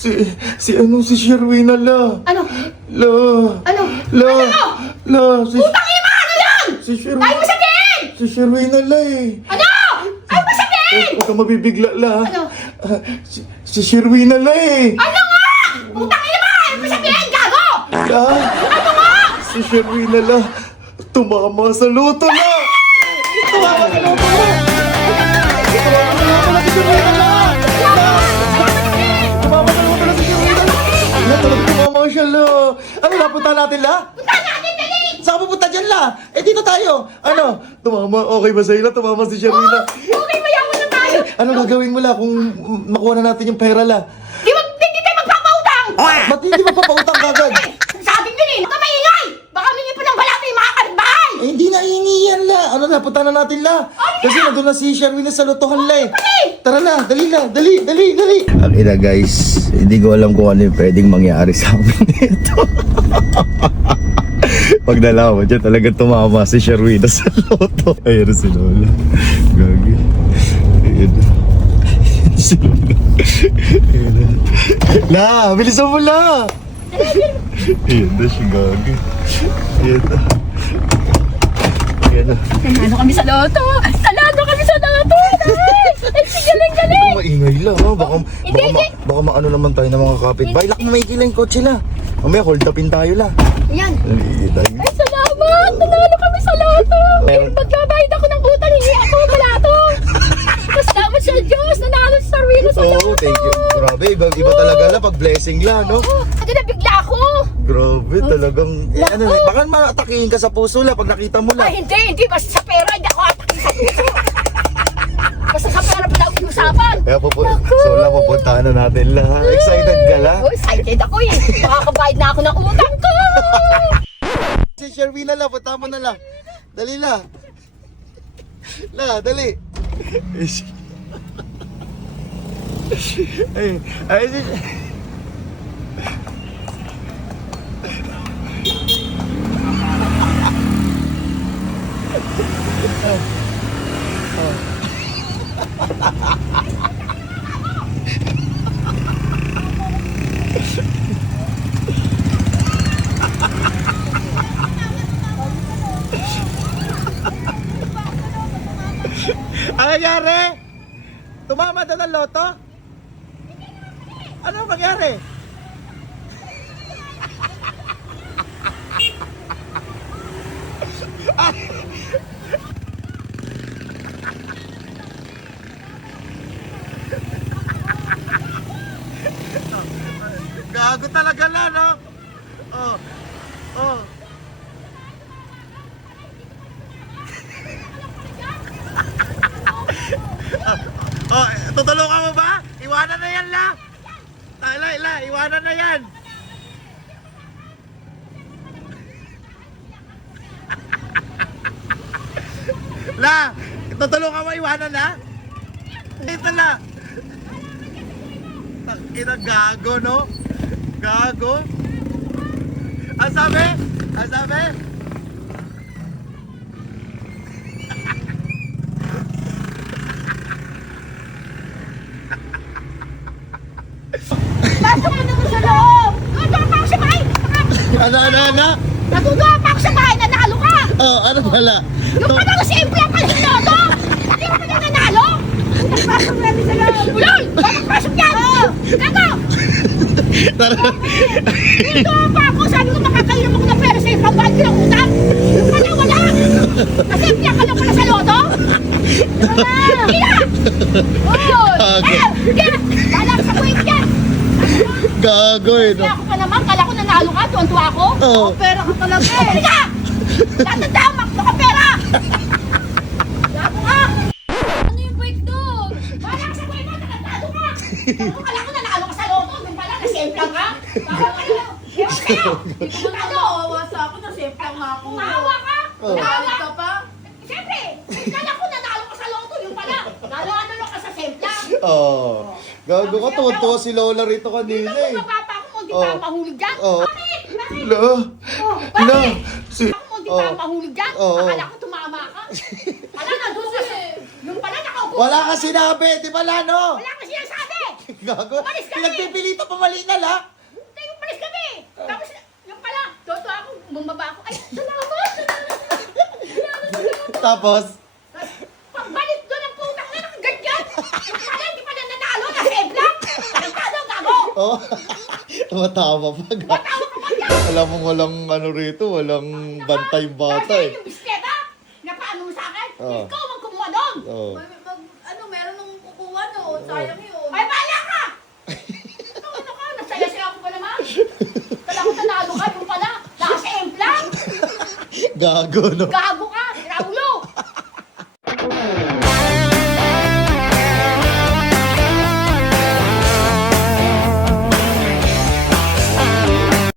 Si Sherwin na la. Ano? La. Ano? La. Ano? La. Putang ina! Ano yan? Si Sherwin. Ay mo sabihin! Si Sherwin na la eh. Ano? Ay mo sabihin! Huwag ka mabibigla la. Ano? Si Sherwin na la eh. Ano nga? Putang ina mo! Ay mo sabihin! Gago! La. Ano nga? Si Sherwin na la. Tumama sa loto la. Tumama sa loto la. Tumama sa loto la si Sherwin na la. Tumama sa loto la si Sherwin na la. La, talagang tumama siya la. Ano, napunta natin la? Punta natin, dali! Saan ka pupunta dyan la? Eh, dito tayo. Ano? Tumama, okay ba sa'yo la? Tumama si Sherwin la. Okay, mayaman na tayo! Ano gagawin mo la kung makuha na natin yung pera la? Hindi tayo magpapautang! Ba't hindi magpapautang kagad? Sabi nyo eh, huwag ka maingay! Baka mingi pa ng balata yung mga kapitbahay! Eh, hindi na iingi yan la. Ano, napunta na natin la. Kasi nandun na si Sherwin na sa lotohan la eh. Tara na, dali la, dali. Ang ina guys, hindi ko alam kung ano yung pwedeng mangyari sa amin nito. Pag nalaman dyan, talagang tumama si Sherwin sa loto. Ayan na si Lola. Gagi. Ayan na. Si Lola. Ayan na. La, bilisan mo la. Ayan na si Gagi. Ayan na. Ayan na. Nanalo kami sa loto! Nanalo kami sa loto! Ay, galing! Maingay lang ha. Baka maano naman tayo ng mga kapitbahay. Lak na maikila yung kotse la. Mamaya hold upin tayo la. Yan! Tayo. Ay, salamat! Nanalo kami sa loto! Meron- Magbabayad ako ng utang, hindi ako balato! Salamat sa Diyos! Nanalo si Sarwino sa loto! Oh, thank you. Grabe, iba talaga la pag blessing la, no? Kasi nabigla ako! Grabe, talagang, ano, baka matakihin ka sa puso la pag nakita mo la. Ay, hindi! Basta sa pera, hindi ako atakin sa puso! Basta sa pera pala ang usapan! Kaya so la, pupuntahan na natin la. Excited ka la? Oh, excited ako eh! Makakabayad na ako ng utang ko! Si Sherwin na la, punta mo na la. Dali la. La, dali. Ay, si... Ano nangyari? Tumama daw ng loto? Ano nangyari? Gago talaga na, no? Oh. Oh. Oh, tutulungan mo ba? Iwanan na yan la. La, iwanan na yan. La, tutulungan mo iwanan na? Ito la. Ina gago, no? Gago. Ang sabi? Ang sabi? Pasok mo naman sa loob! Natuwa pa ako sa bahay! Ano? Natuwa pa ako sa bahay! Nanalo ka! Oh, ano pala? Yung panalo simple ang panalo! Hindi mo na nanalo! Pasok natin sa loob! Ulol! Bakit pasok yan? Gago! Tara. Natuwa pa ako! Sabi ko makakainom ako ng pera sa'yo pambayad ko ng utang! Wala! Kasi piyak ka lang pala sa loto? Hindi na! Balak sa kwit yan! Gago eh, no? Kaya ako pa naman, kala ko nanalo ka, tuwan-tuwa ako. Oo. Pera ka talaga eh. Halika! Tatandaan, makto ka pera! Gago ka! Ano yung bike doon? Balak sa kwit mo, tatandado ka! Kala ko nanalo ka sa loto, doon pala, nasemplang ka. Parang ano, ewan sa'yo. Hindi ko nanalo. Naawa sa ako, nasemplang nga ako. Umahawa ka? Oo. Naawa ka pa? Siyempre, kala ko nanalo ka sa loto, yung pala. Nalo ka sa semplang. Oh. Gago ka, tuwa si Lola rito kanina eh. Dito ko papa ko, hindi pa ako mahulog dyan. Oo. Bakit? Bakit? La. Oh, La. bakit? Si... Ako kung di pa ako mahulog dyan, Oo. akala ko tumama ka. Wala na doon kasi. Yung pala nakaupo. Wala ka sinabi, di ba la, no? Wala ka sinasabi. Gago. Umalis kami. Pinagpipilito pamali na la. Hindi, umalis kami. Tapos, yung pala, toto ako, bumaba ako. Ay, salamat. Tapos, Pagbalik doon ang putang na ng ganyan. Yung pala, hindi pa na nanalo, na-save lang. Tarantado, gago. oh, tumatawa pa. Matawa ka pa yan. Alam mo walang ano rito, walang bantay bata Kasi eh. yung bisketa, na paano mo sa akin, Oo. ikaw ang kumuha doon. Oh. Ano, meron nung kukuha no. Sayang yun. Ay, bahala ka! Ano ka? Nasaya-saya ko pa naman. Kala ko nanalo ka, yung pala, naka-save lang. Gago, no? Gago